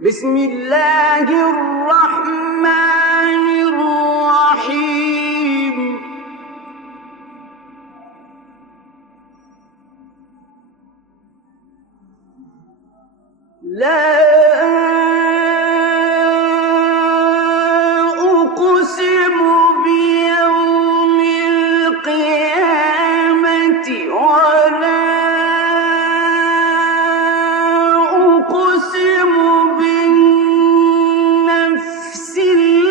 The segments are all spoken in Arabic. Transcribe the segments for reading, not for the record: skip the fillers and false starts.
بسم الله الرحمن الرحيم. لا أقسم بيوم القيامة ولا أقسم بالنفس اللوامة.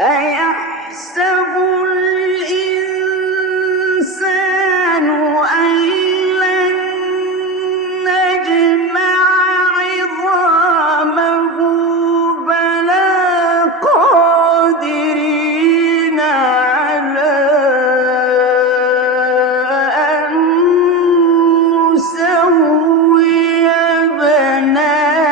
أيحسب الإنسان أن لن نجمع عظامه بلى قادرين على أن نسوي بنانه.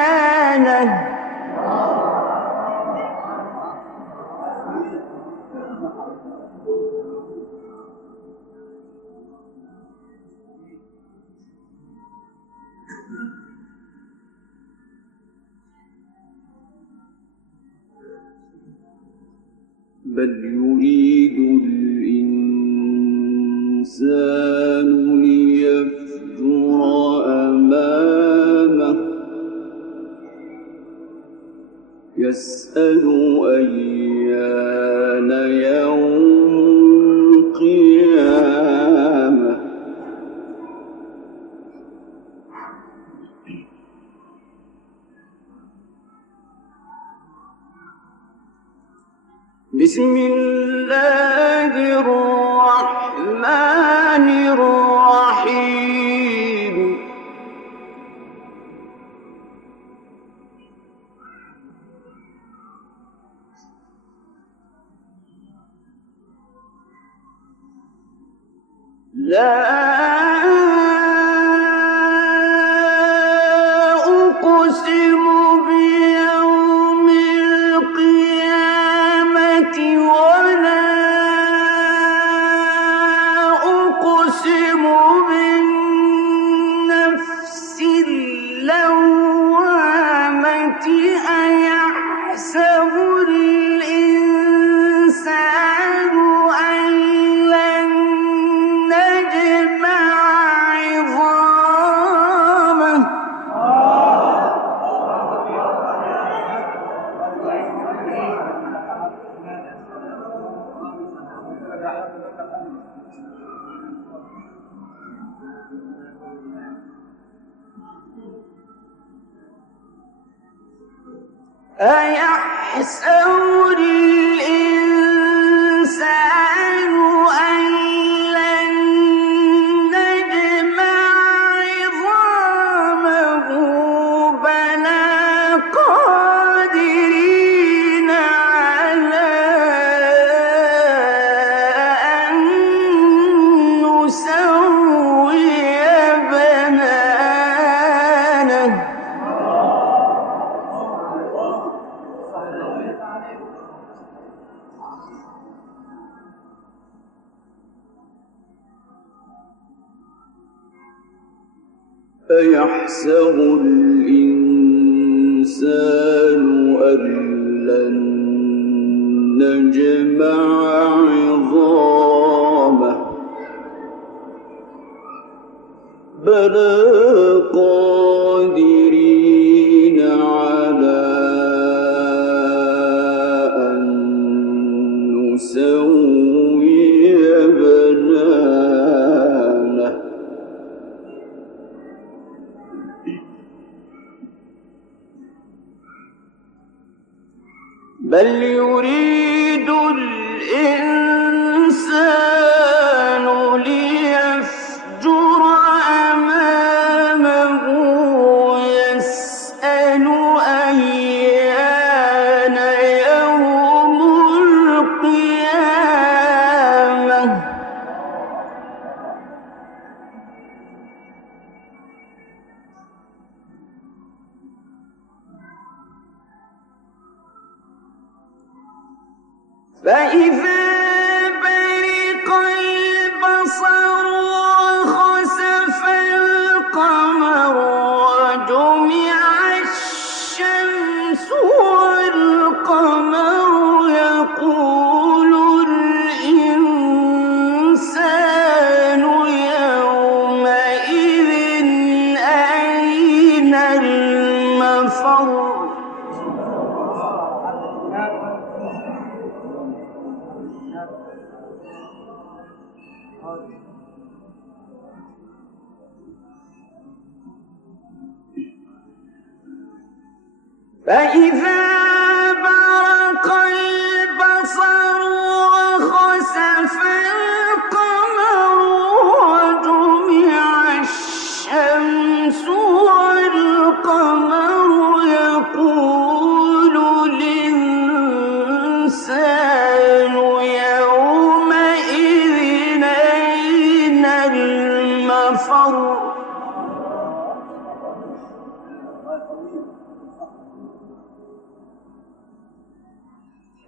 بل يريد الإنسان ليفجر أمامه يسأل أيان يوم القيامة. بسم الله الرحمن الرحيم. لا أقسم بيوم القيامة ولا أقسم بالنفس اللوامة. أيحسب الإنسان أن لن نجمع عظامه. أيحسب الإنسان أن لن نجمع عظامه بلى قادرين على أن نسوي بنانه. أيحسب الإنسان أن لن نجمع عظامه بلى قادرين على أن نسوي بنانه. بل يريد الإنسان ليفجر أمامه يسأل أيان يوم القيامة. فإذا برق البصر وخسف القمر وجمع الشمس والقمر يقول الإنسان يومئذ أين المفر فإذا برق البصر وخسف القمر وجمع الشمس والقمر يقول الإنسان يومئذ أين المفر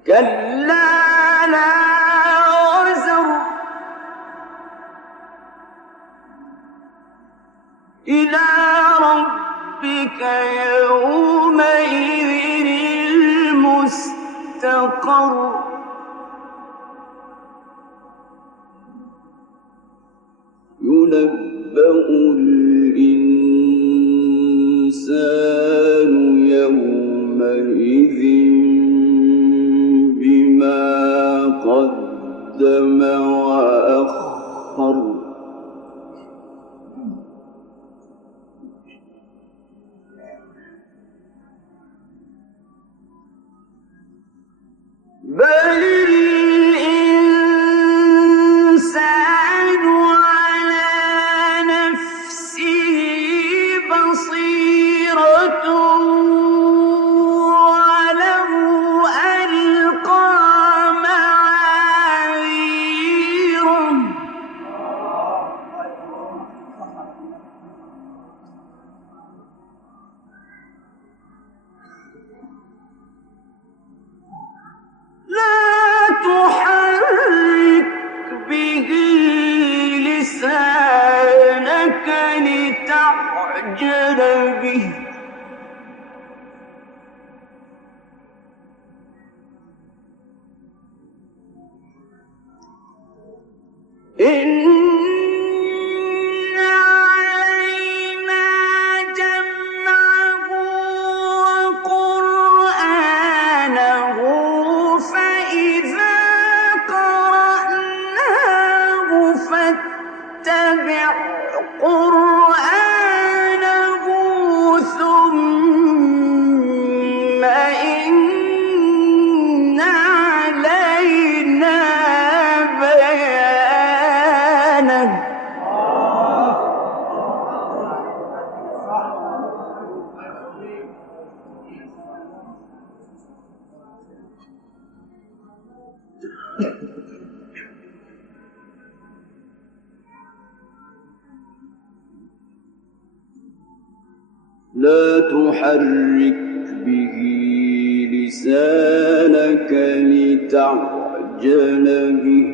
كلا لا وزر إلى ربك يومئذ المستقر ينبأ الإنسان يومئذ بما قدم وأخر بل الإنسان على نفسه بصيرة ولو ألقى معاذيره لا تحرك به لسانك لتعجل به إن علينا جمعه وقرآنه فإذا قرأناه فاتبع قرآنه ثم إن علينا بيانه لا تحرك به لسانك لتعجل به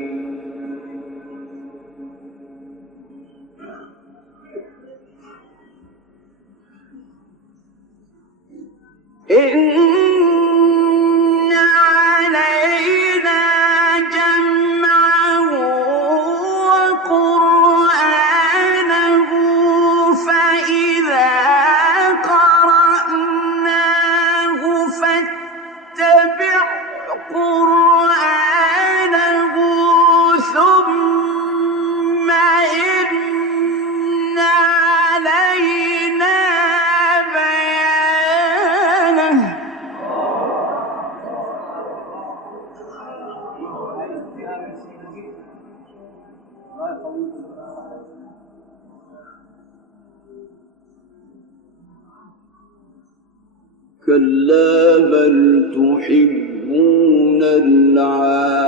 إن علينا جمعه وقرآنه فإذا قرأناه فاتبع قرآنه ثم إن علينا بيانه كلا بل تحبون العاجلة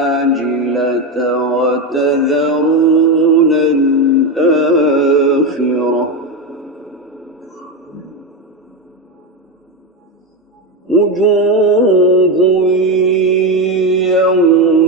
وتذرون الآخرة وجوه يوم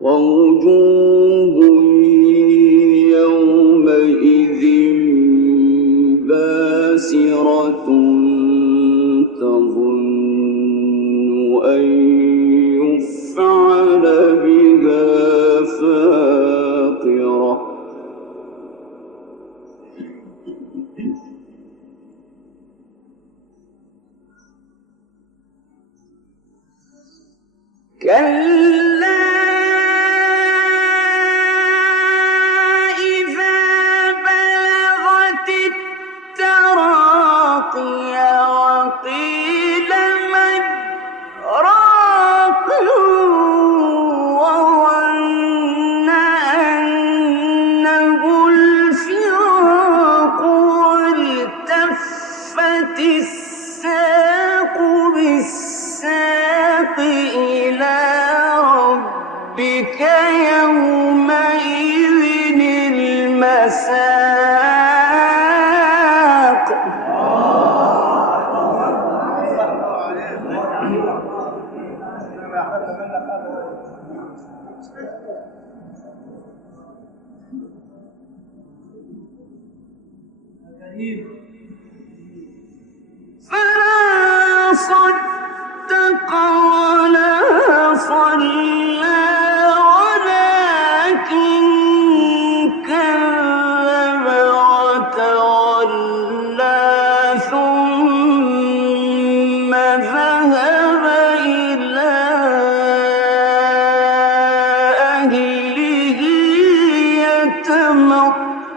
ووجوه يومئذ باسرة تظن أن يفعل بها فاقرة كلا إذا بلغت التراقي وقيل من راق وظن أنه الفراق والتفت الساق بالساق إلى ربك يومئذ المساق فلا صدق ولا صلى ولكن كذب وتولى ثم ذهب إلى أهله يتمطى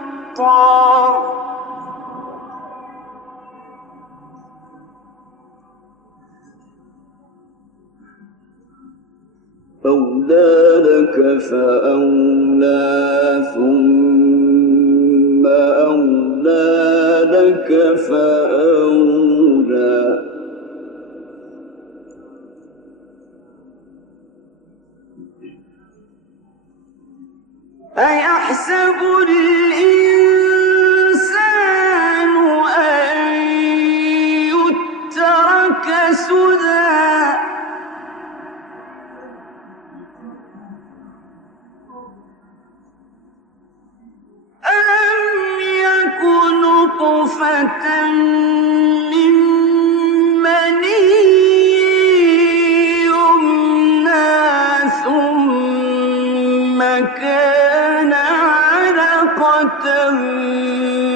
أولى لك فأولى ثم أولى لك فأولى أيحسب الإنسان أن يترك سدى ألم يكن نطفة من مني يمنى ثم كان علقة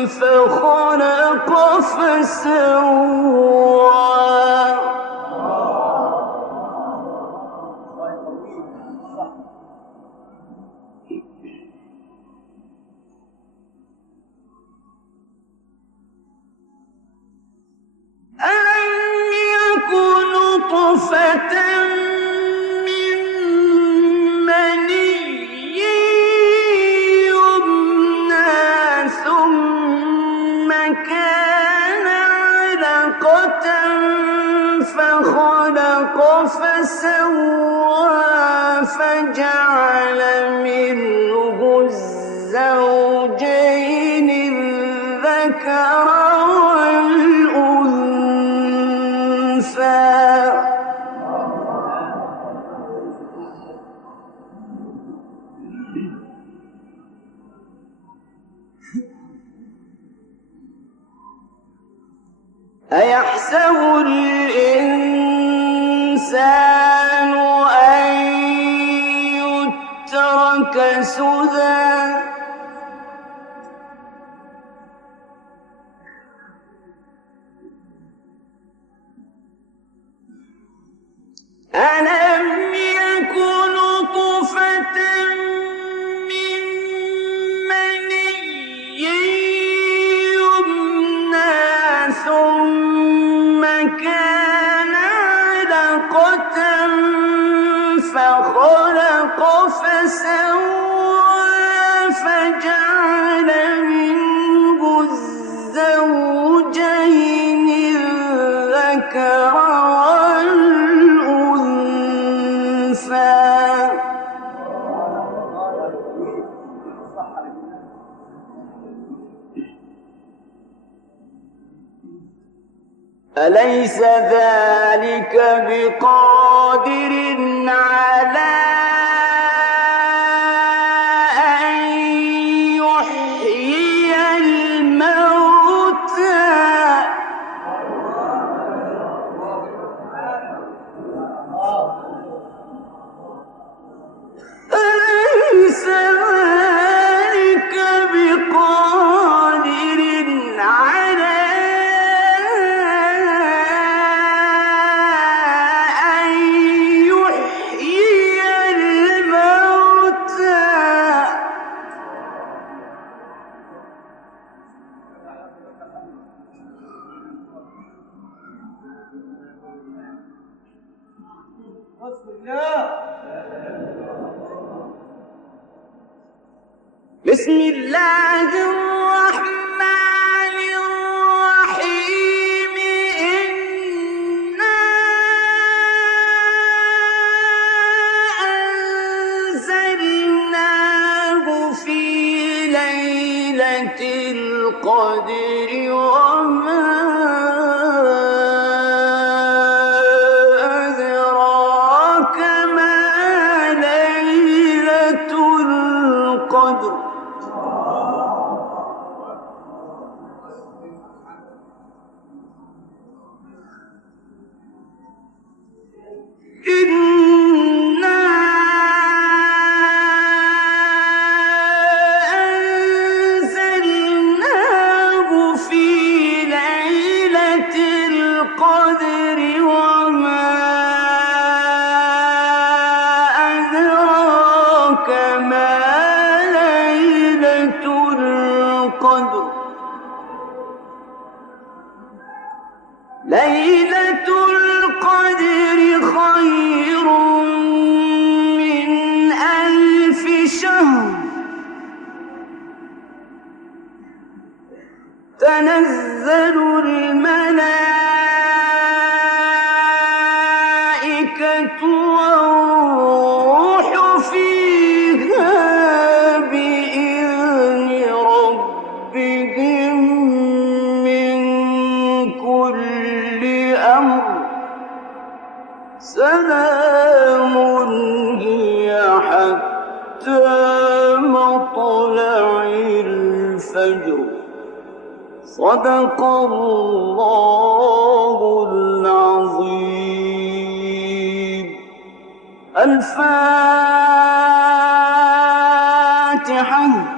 فخلق فسوى ألم يكن نطفة من مني يمنى ثم كان علقة فخلق فسوى فجعل منه الزوجين الذكر أيحسب الإنسان أن يترك سدى ألم يكن نطفة من مني يمنى ثم كان علقة فخلق فسوى فجعل منه الزوجين الذكر أليس ذلك بقادر بسم الله الرحمن الرحيم إنا أنزلناه في ليلة القدر وما أدراك ما ليلة القدر إنا أنزلناه في ليلة القدر وما أدراك ما ليلة القدر ليلة القدر خير من 1000 شهر تنزل الملائكة والروح فيها بإذن ربهم من كل أمر سلام هي حتى مطلع الفجر صدق الله العظيم الفاتحة